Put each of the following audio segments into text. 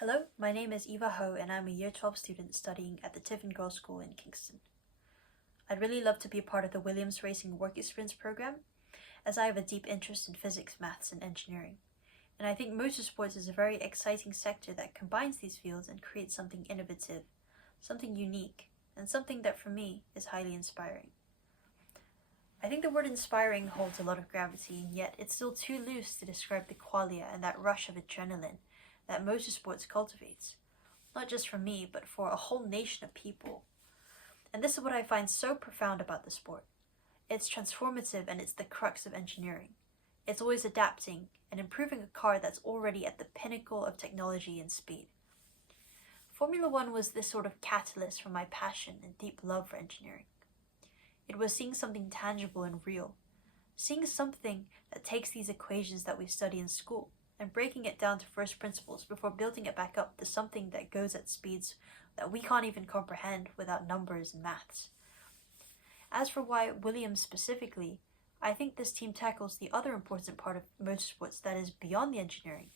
Hello, my name is Eva Ho and I'm a Year 12 student studying at the Tiffin Girls School in Kingston. I'd really love to be a part of the Williams Racing Work Experience program, as I have a deep interest in physics, maths, and engineering. And I think motorsports is a very exciting sector that combines these fields and creates something innovative, something unique, and something that for me is highly inspiring. I think the word inspiring holds a lot of gravity, and yet it's still too loose to describe the qualia and that rush of adrenaline that motorsports cultivates, not just for me, but for a whole nation of people. And this is what I find so profound about the sport. It's transformative and it's the crux of engineering. It's always adapting and improving a car that's already at the pinnacle of technology and speed. Formula One was this sort of catalyst for my passion and deep love for engineering. It was seeing something tangible and real, seeing something that takes these equations that we study in school and breaking it down to first principles before building it back up to something that goes at speeds that we can't even comprehend without numbers and maths. As for why Williams specifically, I think this team tackles the other important part of motorsports that is beyond the engineering,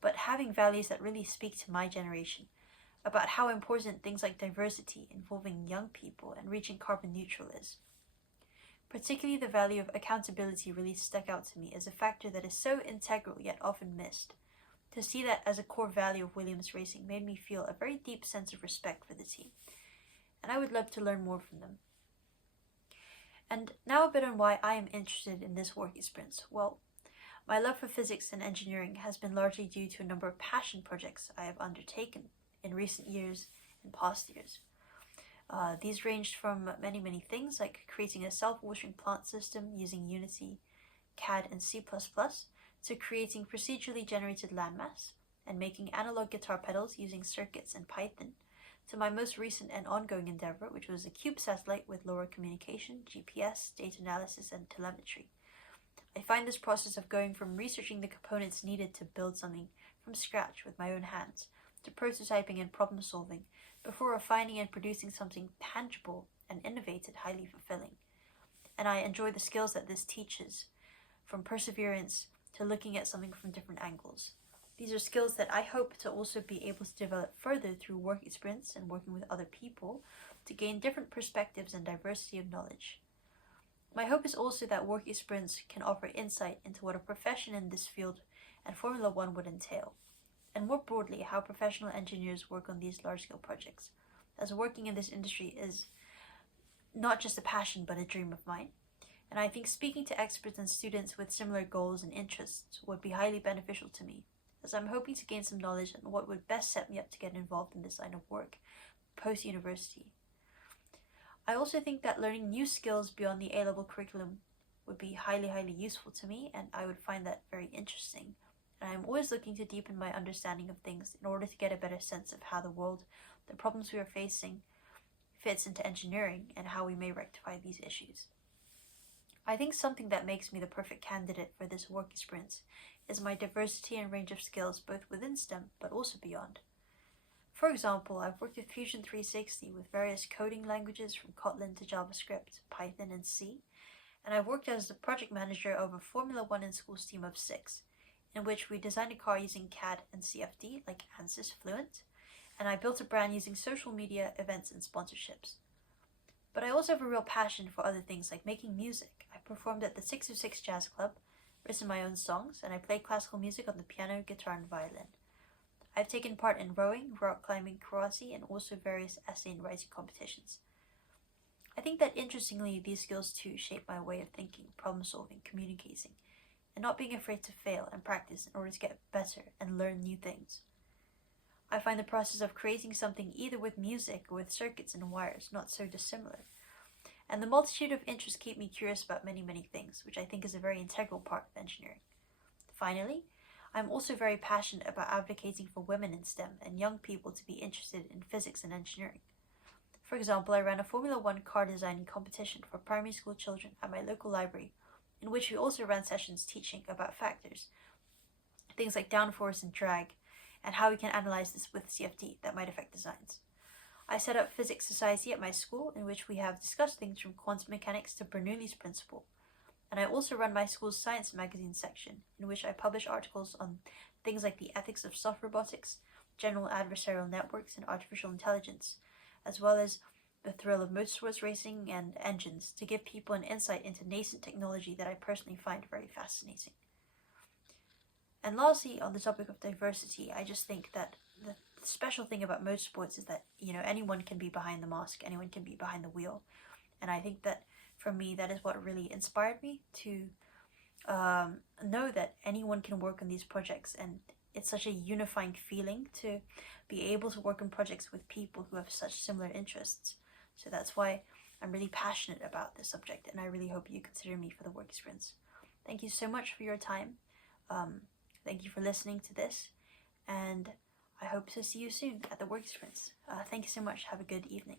but having values that really speak to my generation about how important things like diversity involving young people and reaching carbon neutral is. Particularly the value of accountability really stuck out to me as a factor that is so integral yet often missed. To see that as a core value of Williams Racing made me feel a very deep sense of respect for the team, and I would love to learn more from them. And now a bit on why I am interested in this work experience. Well, my love for physics and engineering has been largely due to a number of passion projects I have undertaken in recent years and past years. These ranged from many things like creating a self-washing plant system using Unity, CAD, and C++, to creating procedurally generated landmass and making analog guitar pedals using circuits and Python, to my most recent and ongoing endeavor, which was a cube satellite with LoRa communication, GPS, data analysis, and telemetry. I find this process of going from researching the components needed to build something from scratch with my own hands, to prototyping and problem solving, before refining and producing something tangible and innovative, highly fulfilling. And I enjoy the skills that this teaches, from perseverance to looking at something from different angles. These are skills that I hope to also be able to develop further through work experience and working with other people to gain different perspectives and diversity of knowledge. My hope is also that work experience can offer insight into what a profession in this field and Formula One would entail, and more broadly, how professional engineers work on these large-scale projects, as working in this industry is not just a passion but a dream of mine. And I think speaking to experts and students with similar goals and interests would be highly beneficial to me, as I'm hoping to gain some knowledge on what would best set me up to get involved in this line of work post-university. I also think that learning new skills beyond the A-level curriculum would be highly useful to me, and I would find that very interesting. And I'm always looking to deepen my understanding of things in order to get a better sense of how the world, the problems we are facing, fits into engineering and how we may rectify these issues. I think something that makes me the perfect candidate for this work experience is my diversity and range of skills both within STEM but also beyond. For example, I've worked with Fusion 360 with various coding languages from Kotlin to JavaScript, Python, and C, and I've worked as the project manager of a Formula One in Schools team of 6, in which we designed a car using CAD and CFD like ANSYS Fluent, and I built a brand using social media, events, and sponsorships. But I also have a real passion for other things like making music. I performed at the 606 Jazz Club, written my own songs, and I play classical music on the piano, guitar, and violin. I've taken part in rowing, rock climbing, karate, and also various essay and writing competitions. I think that interestingly, these skills too shape my way of thinking, problem solving, communicating, and not being afraid to fail and practice in order to get better and learn new things. I find the process of creating something either with music or with circuits and wires not so dissimilar. And the multitude of interests keep me curious about many things, which I think is a very integral part of engineering. Finally, I'm also very passionate about advocating for women in STEM and young people to be interested in physics and engineering. For example, I ran a Formula One car designing competition for primary school children at my local library, in which we also ran sessions teaching about factors, things like downforce and drag, and how we can analyze this with CFD that might affect designs. I set up Physics Society at my school, in which we have discussed things from quantum mechanics to Bernoulli's principle, and I also run my school's science magazine section, in which I publish articles on things like the ethics of soft robotics, general adversarial networks and artificial intelligence, as well as the thrill of motorsports racing and engines, to give people an insight into nascent technology that I personally find very fascinating. And lastly, on the topic of diversity, I just think that the special thing about motorsports is that, anyone can be behind the mask, anyone can be behind the wheel. And I think that for me, that is what really inspired me to know that anyone can work on these projects. And it's such a unifying feeling to be able to work on projects with people who have such similar interests. So that's why I'm really passionate about this subject, and I really hope you consider me for the work experience. Thank you so much for your time. Thank you for listening to this, and I hope to see you soon at the work experience. Thank you so much. Have a good evening.